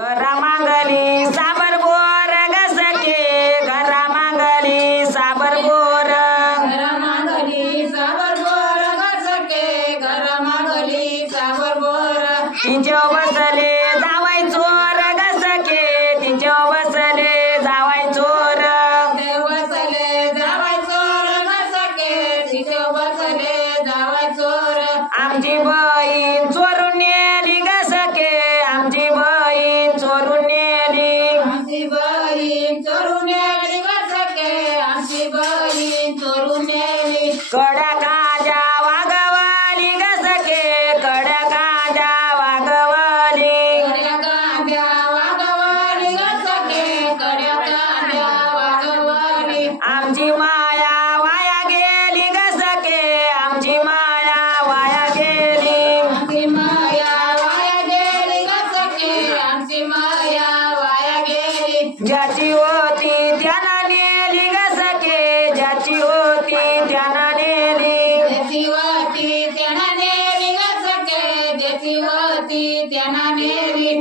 घरामांगली साबर बोर गसके घरामांगली साबर बोर घरामांगली साबर बोर गसके घरामांगली साबर बोर तिच्या बसले जावाय चोर गसके तिच्या बसले जावाय चोर देव बसले जावाय चोर गसके तिच्या बसले जावाय चोर आमची बहीण चोरून नेली गसके आमची बहीण चोरून नेली आमची बहीण चोरून नेली गसके आमची बहीण चोरून नेली कडकाच्या वागवाली गसके कडकाच्या वागवाली कड्या कांद्या वागवाली गसके कड्या कांद्या वागवाली आमची माया वाया गेली गसके आमची माया वाया गेली आमची माया वाया गेली गसके आमची माया वाया गेली ज्याची होती त्याला नेली गसके ज्याची होती त्याला नेली ज्याची होती त्यानं नेली गसके ज्याची होती त्यानं नेली